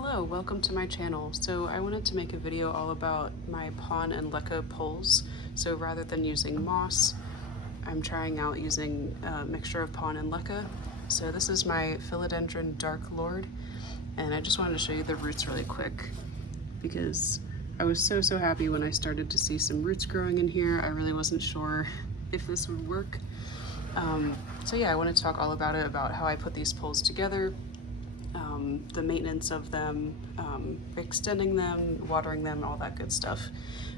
Hello, welcome to my channel. So I wanted to make a video all about my Pon and Leca poles. So rather than using moss, I'm trying out using a mixture of Pon and Leca. So this is my Philodendron Dark Lord, and I just wanted to show you the roots really quick because I was so happy when I started to see some roots growing in here. I really wasn't sure if this would work. So yeah, I want to talk all about it, about how I put these poles together, the maintenance of them, extending them, watering them, all that good stuff.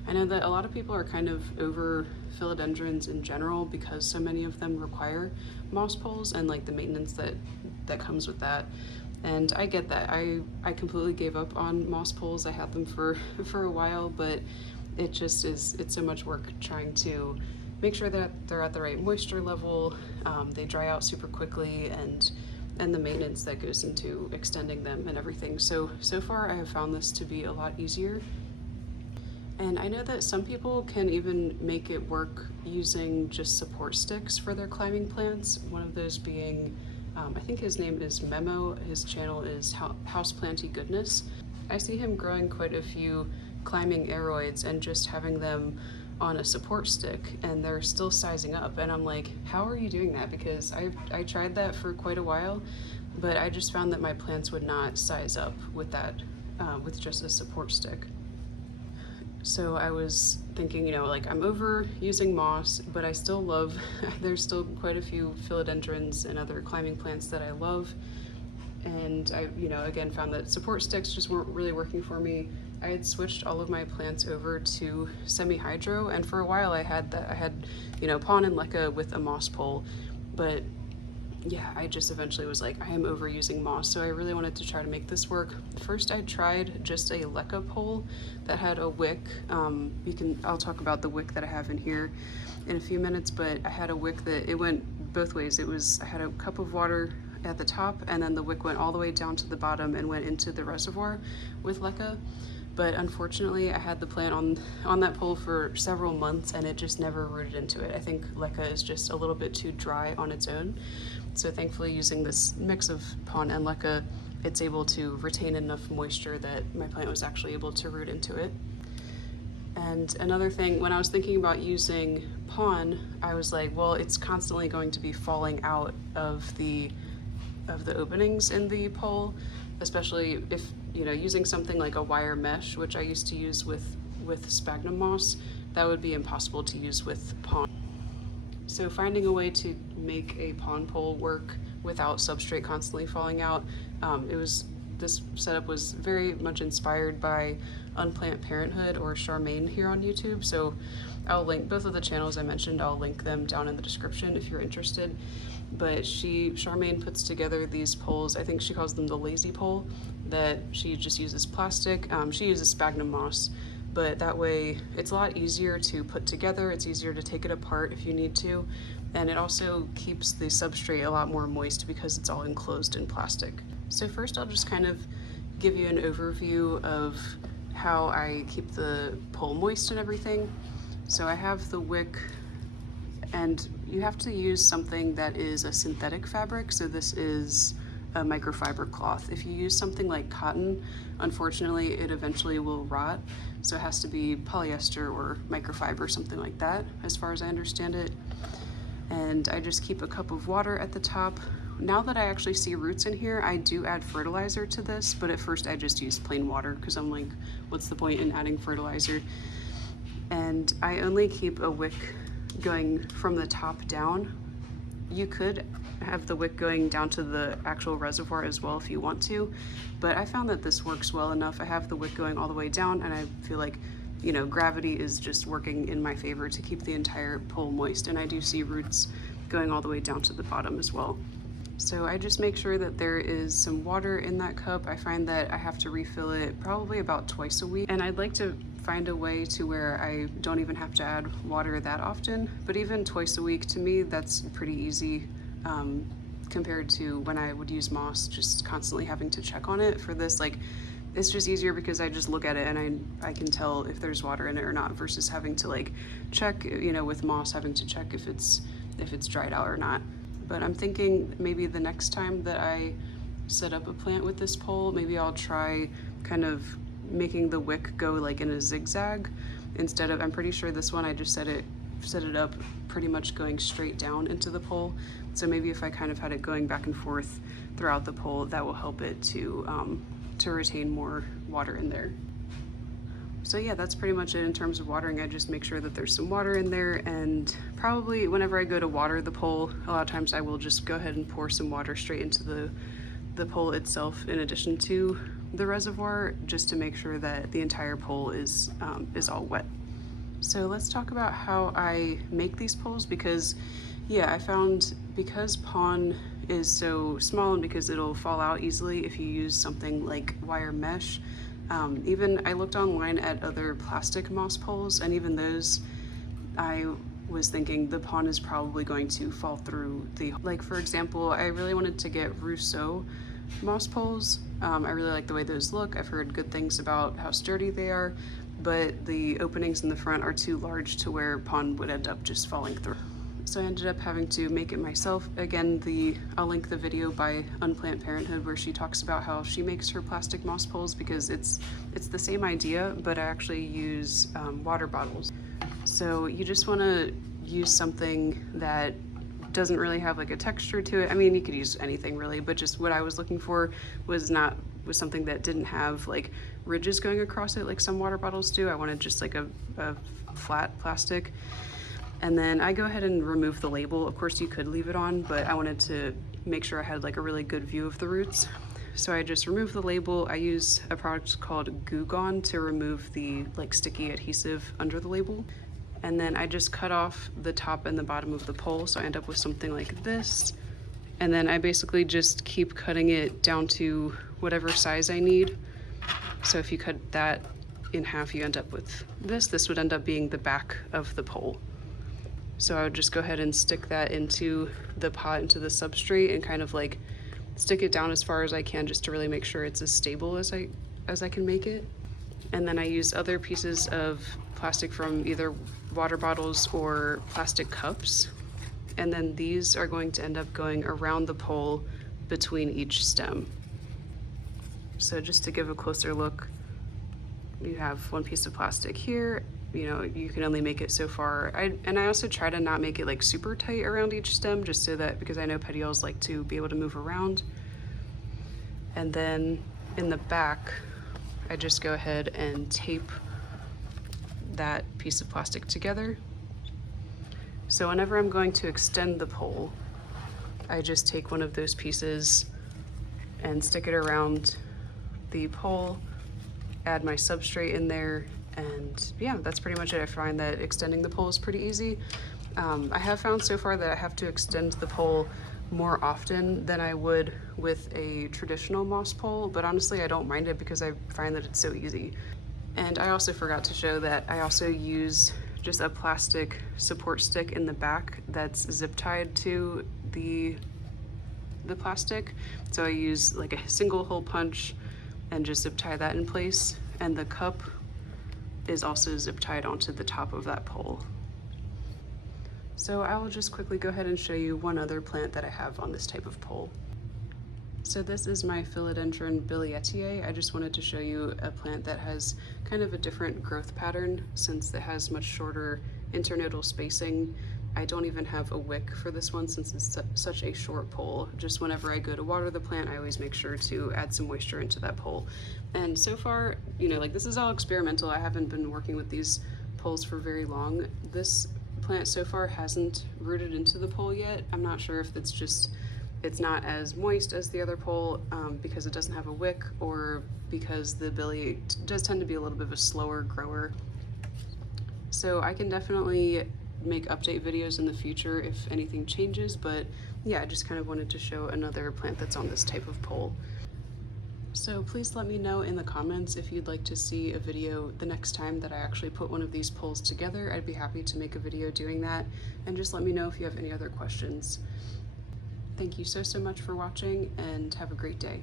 I know that a lot of people are kind of over philodendrons in general because so many of them require moss poles and like the maintenance that comes with that. And I get that. I completely gave up on moss poles. I had them for a while, but it just is, it's so much work trying to make sure that they're at the right moisture level, they dry out super quickly, and the maintenance that goes into extending them and everything. So far I have found this to be a lot easier. And I know that some people can even make it work using just support sticks for their climbing plants. One of those being, I think his name is Memo. His channel is Houseplanty Goodness. I see him growing quite a few climbing aroids and just having them on a support stick, and they're still sizing up, and I'm like, how are you doing that? Because I tried that for quite a while, but I just found that my plants would not size up with that, with just a support stick. So I was thinking, you know, like, I'm over using moss, but I still love, there's still quite a few philodendrons and other climbing plants that I love. And I, you know, again, found that support sticks just weren't really working for me. I had switched all of my plants over to semi-hydro, and for a while I had, you know, Pon and Leca with a moss pole, but yeah, I just eventually was like, I am over using moss, so I really wanted to try to make this work. First I tried just a Leca pole that had a wick. I'll talk about the wick that I have in here in a few minutes, but I had a wick that it went both ways. I had a cup of water at the top, and then the wick went all the way down to the bottom and went into the reservoir with Leca. But unfortunately I had the plant on that pole for several months and it just never rooted into it. I think Leca is just a little bit too dry on its own. So thankfully, using this mix of Pon and Leca, it's able to retain enough moisture that my plant was actually able to root into it. And another thing, when I was thinking about using Pon, I was like, well, it's constantly going to be falling out of the openings in the pole, especially if, you know, using something like a wire mesh, which I used to use with sphagnum moss, that would be impossible to use with Pon. So finding a way to make a Pon pole work without substrate constantly falling out, this setup was very much inspired by Unplant Parenthood or Charmaine here on YouTube. So I'll link both of the channels I mentioned, I'll link them down in the description if you're interested. But Charmaine puts together these poles, I think she calls them the lazy pole, that she just uses plastic. She uses sphagnum moss, but that way it's a lot easier to put together, it's easier to take it apart if you need to, and it also keeps the substrate a lot more moist because it's all enclosed in plastic. So first I'll just kind of give you an overview of how I keep the pole moist and everything. So I have the wick, and you have to use something that is a synthetic fabric. So this is a microfiber cloth. If you use something like cotton, unfortunately, it eventually will rot. So it has to be polyester or microfiber, something like that, as far as I understand it. And I just keep a cup of water at the top. Now that I actually see roots in here, I do add fertilizer to this, but at first I just used plain water because I'm like, what's the point in adding fertilizer? And I only keep a wick going from the top down. You could have the wick going down to the actual reservoir as well if you want to, but I found that this works well enough. I have the wick going all the way down, and I feel like, you know, gravity is just working in my favor to keep the entire pole moist, and I do see roots going all the way down to the bottom as well. So I just make sure that there is some water in that cup. I find that I have to refill it probably about twice a week, and I'd like to find a way to where I don't even have to add water that often, but even twice a week, to me, that's pretty easy compared to when I would use moss, just constantly having to check on it. For this, like, it's just easier because I just look at it and I can tell if there's water in it or not, versus having to like check, you know, with moss, having to check if it's dried out or not. But I'm thinking maybe the next time that I set up a plant with this pole. Maybe I'll try kind of making the wick go like in a zigzag instead of, I'm pretty sure this one I just set it up pretty much going straight down into the pole. So maybe if I kind of had it going back and forth throughout the pole, that will help it to retain more water in there. So yeah, that's pretty much it in terms of watering. I just make sure that there's some water in there, and probably whenever I go to water the pole, a lot of times I will just go ahead and pour some water straight into the pole itself in addition to the reservoir, just to make sure that the entire pole is all wet. So let's talk about how I make these poles, because yeah, I found because pon is so small and because it'll fall out easily if you use something like wire mesh. Even I looked online at other plastic moss poles, and even those, I was thinking the pon is probably going to fall through the, like for example, I really wanted to get Rousseau moss poles. I really like the way those look. I've heard good things about how sturdy they are, but the openings in the front are too large to where pon would end up just falling through. So I ended up having to make it myself. Again, I'll link the video by Unplanned Parenthood where she talks about how she makes her plastic moss poles, because it's the same idea, but I actually use water bottles. So you just want to use something that doesn't really have like a texture to it. I mean, you could use anything really, but just what I was looking for was something that didn't have like ridges going across it like some water bottles do. I wanted just like a flat plastic. And then I go ahead and remove the label. Of course you could leave it on, but I wanted to make sure I had like a really good view of the roots. So I just remove the label. I use a product called Goo Gone to remove the like sticky adhesive under the label. And then I just cut off the top and the bottom of the pole, so I end up with something like this. And then I basically just keep cutting it down to whatever size I need. So if you cut that in half, you end up with this. This would end up being the back of the pole. So I would just go ahead and stick that into the pot, into the substrate, and kind of like stick it down as far as I can, just to really make sure it's as stable as I can make it. And then I use other pieces of plastic from either water bottles or plastic cups. And then these are going to end up going around the pole between each stem. So just to give a closer look, you have one piece of plastic here. You know, you can only make it so far. And I also try to not make it like super tight around each stem, just so that, because I know petioles like to be able to move around. And then in the back, I just go ahead and tape that piece of plastic together. So whenever I'm going to extend the pole, I just take one of those pieces and stick it around the pole, add my substrate in there, and yeah, that's pretty much it. I find that extending the pole is pretty easy. I have found so far that I have to extend the pole more often than I would with a traditional moss pole, but honestly I don't mind it because I find that it's so easy. And I also forgot to show that I also use just a plastic support stick in the back that's zip tied to the plastic. So I use like a single hole punch and just zip tie that in place, and the cup is also zip tied onto the top of that pole. So I will just quickly go ahead and show you one other plant that I have on this type of pole. So this is my Philodendron billietiae. I just wanted to show you a plant that has kind of a different growth pattern since it has much shorter internodal spacing. I don't even have a wick for this one since it's such a short pole. Just whenever I go to water the plant, I always make sure to add some moisture into that pole. And so far, you know, like this is all experimental. I haven't been working with these poles for very long. This plant so far hasn't rooted into the pole yet. I'm not sure if it's not as moist as the other pole because it doesn't have a wick, or because the billy does tend to be a little bit of a slower grower. So I can definitely make update videos in the future if anything changes, but yeah, I just kind of wanted to show another plant that's on this type of pole. So please let me know in the comments if you'd like to see a video the next time that I actually put one of these poles together. I'd be happy to make a video doing that, and just let me know if you have any other questions. Thank you so much for watching, and have a great day.